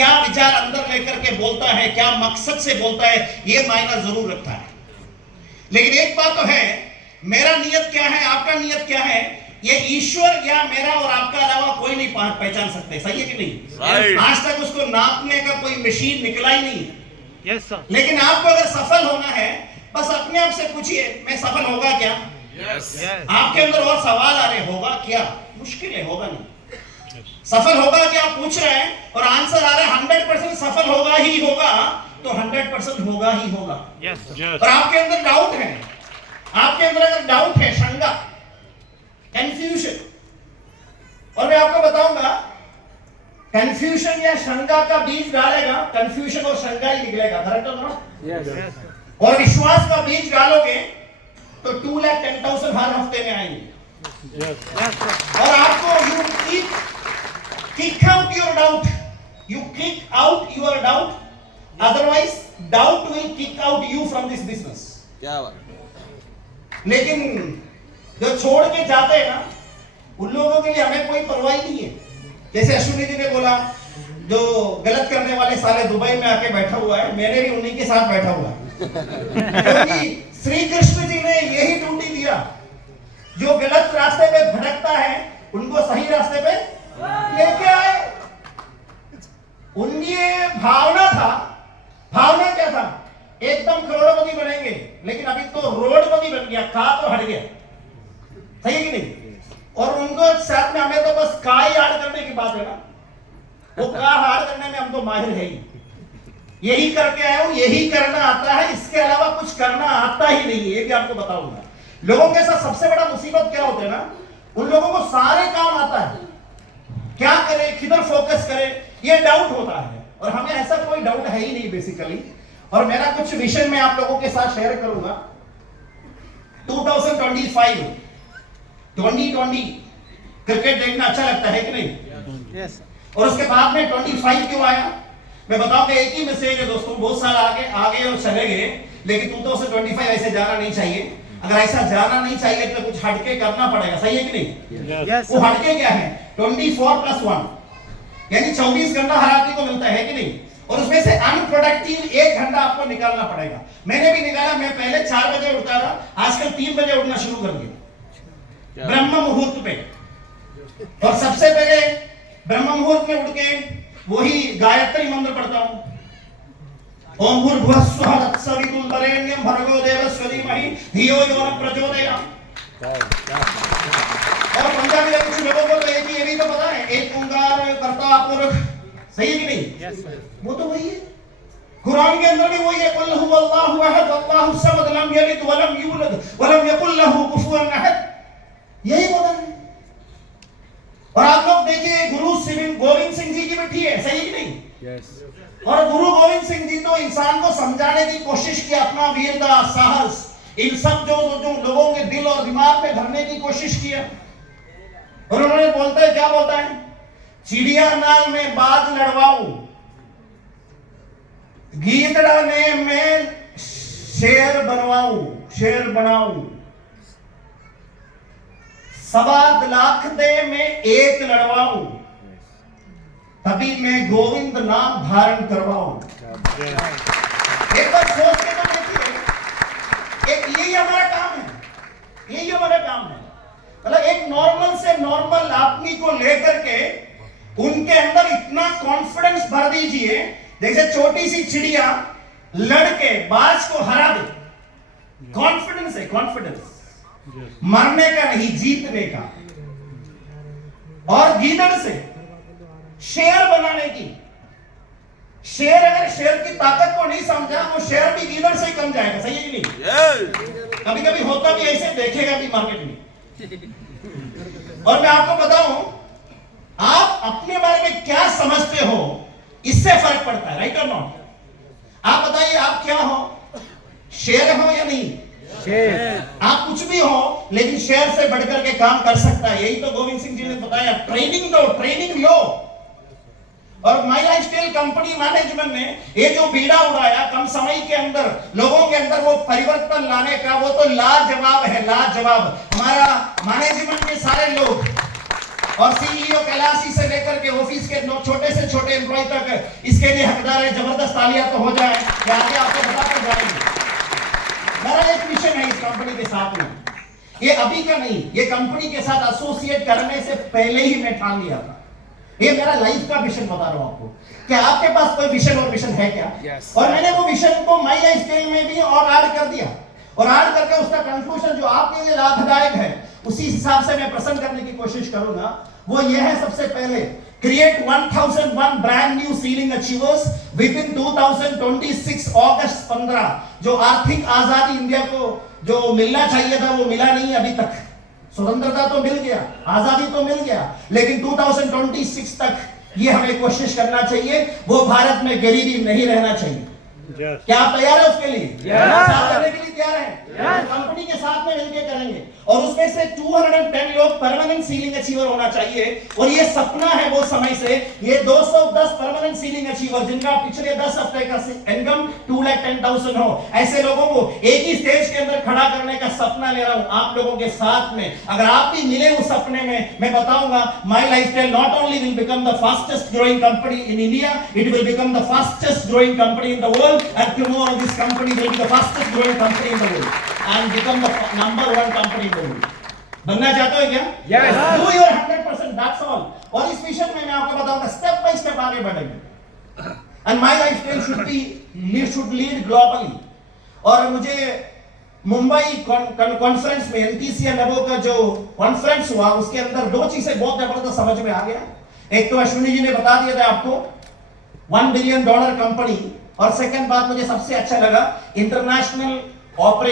क्या विचार अंदर लेकर के बोलता है, क्या मकसद से बोलता है, ये मायना जरूर रखता है। लेकिन एक बात तो है, मेरा नियत क्या है, आपका नियत क्या है, ये ईश्वर या मेरा और आपका अलावा कोई नहीं पहचान सकते। सही है कि नहीं? आज तक उसको नापने का कोई मशीन निकला ही नहीं। Yes sir. लेकिन आपको अगर सफल होना है, बस अपने आप से पूछिए, मैं सफल होगा क्या? आपके अंदर और सवाल आ रहे, होगा क्या? मुश्किल है, होगा नहीं। सफल होगा क्या आप पूछ रहे हैं और आंसर आ रहा है 100% सफल होगा ही होगा, तो 100% होगा ही होगा। और आपके अंदर डाउट है, आपके अंदर अगर डाउट है, शंका, कंफ्यूजन, और मैं आपको बताऊंगा कंफ्यूजन या शंका का बीज डालेगा, कंफ्यूजन और शंका ही निकलेगा। करेक्ट है ना? और विश्वास का बीज डालोगे तो 2,10,000 हर हफ्ते में आएंगे। और आपको you kick out your doubt, you kick out your doubt, otherwise doubt will kick out you from this business। क्या बात। लेकिन जो छोड़ के जाते हैं ना, उन लोगों के लिए हमें कोई परवाह नहीं है। जैसे अश्विनी जी ने बोला, जो गलत करने वाले सारे दुबई में आके बैठा हुआ है, मैंने भी उन्हीं के साथ बैठा हुआ है। क्योंकि श्री कृष्ण जी ने यही ड्यूटी दिया, जो गलत रास्ते पे भटकता है उनको सही रास्ते पे लेके आए। उनकी भावना था, भावना क्या था, एकदम करोड़पति बनेंगे, लेकिन अभी तो रोडपति बन गया, का तो हट गया। सही है कि नहीं? और उनको साथ में हमें तो बस का ही हार्ड करने की बात है ना, वो का हार्ड करने में हम तो माहिर है ही, यही करके आए हूं, यही करना आता है, इसके अलावा कुछ करना आता ही नहीं है। ये भी आपको बताऊंगा। लोगों के साथ सबसे बड़ा मुसीबत क्या होता है ना, उन लोगों को सारे काम आता है, क्या करे, किधर फोकस करे, ये डाउट होता है। और हमें ऐसा कोई डाउट है ही नहीं बेसिकली। और मेरा कुछ विजन मैं आप लोगों के साथ शेयर करूंगा। 2025 2020 क्रिकेट देखना अच्छा लगता है कि नहीं? यस। और उसके बाद में 25 क्यों आया, मैं बताऊंगा। एक ही मैसेज है दोस्तों, बहुत साल आगे और चले गए, लेकिन 2025 ऐसे जाना नहीं चाहिए। अगर ऐसा जाना नहीं चाहिए तो कुछ हटके करना पड़ेगा। सही है कि नहीं? यस। वो हटके क्या है? 24+1 यानी 24 घंटा हर आदमी को मिलता है कि नहीं? और उसमें से अनप्रोडक्टिव 1 घंटा आपको निकालना पड़ेगा। मैंने भी निकाला। मैं पहले 4 बजे उठता था, आजकल 3 बजे उठना शुरू कर दिया, ब्रह्म मुहूर्त पे। और सबसे पहले ब्रह्म मुहूर्त में उठ के वही गायत्री मंत्र पढ़ता हूं। ओम भूर्भुवः स्वः तत्सवितुर्वरेण्यं भर्गो देवस्य धीमहि धियो यो न प्रचोदयात्। और पंजाबी में कुछ लोगों को तो एक ही ये भी तो पता है, एक ओंकार कर्ता पुरख। सही है कि नहीं? Yes sir. वो तो वही है। कुरान के अंदर भी वही है, कुल हुवल्लाहु अहद अल्लाहु समद लम यलिद वलम यूलद वलम यकुल लहू कुफुवन अहद। यही बोला है। और आप लोग देखिए, गुरु गोविंद सिंह जी की मिट्टी है। सही कि नहीं? यस। और गुरु गोविंद सिंह जी तो इंसान को समझाने की कोशिश की, अपना वीरता, साहस, इन सब जो लोगों के दिल और दिमाग में भरने की कोशिश किया। और उन्होंने बोलता है, क्या बोलता है? चिड़िया नाल में बाज लड़वाऊं, गीदड़ा ने मैं शेर बनवाऊं, शेर बनाऊं, 1.25 लाख दे में 1 लड़वाऊं, तभी मैं गोविंद नाम धारण करवाऊं। एक बार सोच के तो देखिए, एक यही हमारा काम है, यही हमारा काम है। मतलब एक नॉर्मल से नॉर्मल आदमी को लेकर के उनके अंदर इतना कॉन्फिडेंस भर दीजिए, जैसे छोटी सी चिड़िया लड़के बाज को हरा दे। कॉन्फिडेंस है, कॉन्फिडेंस मरने का नहीं, जीतने का। और गीदड़ से शेर बनाने की। शेर अगर शेर की ताकत को नहीं समझा, वो शेर भी गीदड़ से ही कम जाएगा। सही है कि नहीं? कभी कभी होता भी ऐसे, देखेगा भी मार्केट में। और मैं आपको बताऊं, आप अपने बारे में क्या समझते हो, इससे फर्क पड़ता है। राइट और नॉट? आप बताइए, आप क्या हो? शेर हो या नहीं? शेर। आप कुछ भी हो, लेकिन शेर से बढ़कर के काम कर सकता है। यही तो गोविंद सिंह जी ने बताया, ट्रेनिंग दो, ट्रेनिंग लो। और माई लाइफस्टाइल कंपनी मैनेजमेंट ने ये जो बीड़ा उड़ाया कम समय के अंदर, लोगों के अंदर वो परिवर्तन लाने का, वो तो लाजवाब है, लाजवाब। हमारा मैनेजमेंट के सारे लोग और सीईओ कैलाशी से लेकर के ऑफिस के छोटे से छोटे एम्प्लॉय तक इसके लिए हकदार है। जबरदस्त तालियां तो हो जाए कि आगे आपको बताते जाएंगे। मेरा एक मिशन है इस कंपनी के साथ में, ये अभी का नहीं, ये कंपनी के साथ एसोसिएट करने से पहले ही मैं ठान लिया था। ये मेरा लाइफ का विजन बता रहा हूं आपको। क्या आपके पास कोई विजन और मिशन है क्या? Yes. और मैंने वो विजन को माई लाइफ स्टाइल में भी और ऐड कर दिया, और ऐड करके उसका कंक्लूजन जो आपके लिए लाभदायक है उसी हिसाब से मैं प्रेजेंट करने की कोशिश करूंगा। वो ये है, सबसे पहले create 1001 brand new ceiling achievers with in 2026 अगस्त 15। जो आर्थिक आजादी इंडिया को जो मिलना चाहिए था वो मिला नहीं अभी तक। स्वतंत्रता तो मिल गया, आजादी तो मिल गया, लेकिन 2026 तक ये हमें कोशिश करना चाहिए, वो भारत में गरीबी नहीं रहना चाहिए। क्या आप तैयार है उसके लिए? साथ करने के लिए तैयार है? कंपनी के साथ में मिलकर करेंगे, और उसमें से 210 लोग परमानेंट सीलिंग अचीवर होना चाहिए। और ये सपना है वो समय से, ये 210 परमानेंट सीलिंग अचीवर जिनका पिछले 10 हफ्ते का इनकम 2,10,000 हो, ऐसे लोगों को एक ही स्टेज के अंदर खड़ा करने का सपना ले रहा हूं आप लोगों के साथ में। अगर आप भी मिले उस सपने में, मैं बताऊंगा my lifestyle not only will become the fastest growing company in India, it will become the fastest growing company in the world, and tomorrow this company will be the fastest growing company in the world and become the number 1 company in the world. बनना चाहते हो क्या? Yes. Do your 100%, that's all. और इस mission में मैं आपको बताऊंगा स्टेप बाय स्टेप आगे बढ़ेंगे। And my lifestyle should lead globally. और मुझे मुंबई कॉन्फ्रेंस में NTC NABO का जो कॉन्फ्रेंस हुआ उसके अंदर 2 चीजें बहुत जबरदस्त समझ में आ गया। एक तो अश्विनी जी ने बता दिया था आपको $1 बिलियन कंपनी, और सेकंड बात मुझे सबसे अच्छा लगा, इंटरनेशनल ऑपरेशन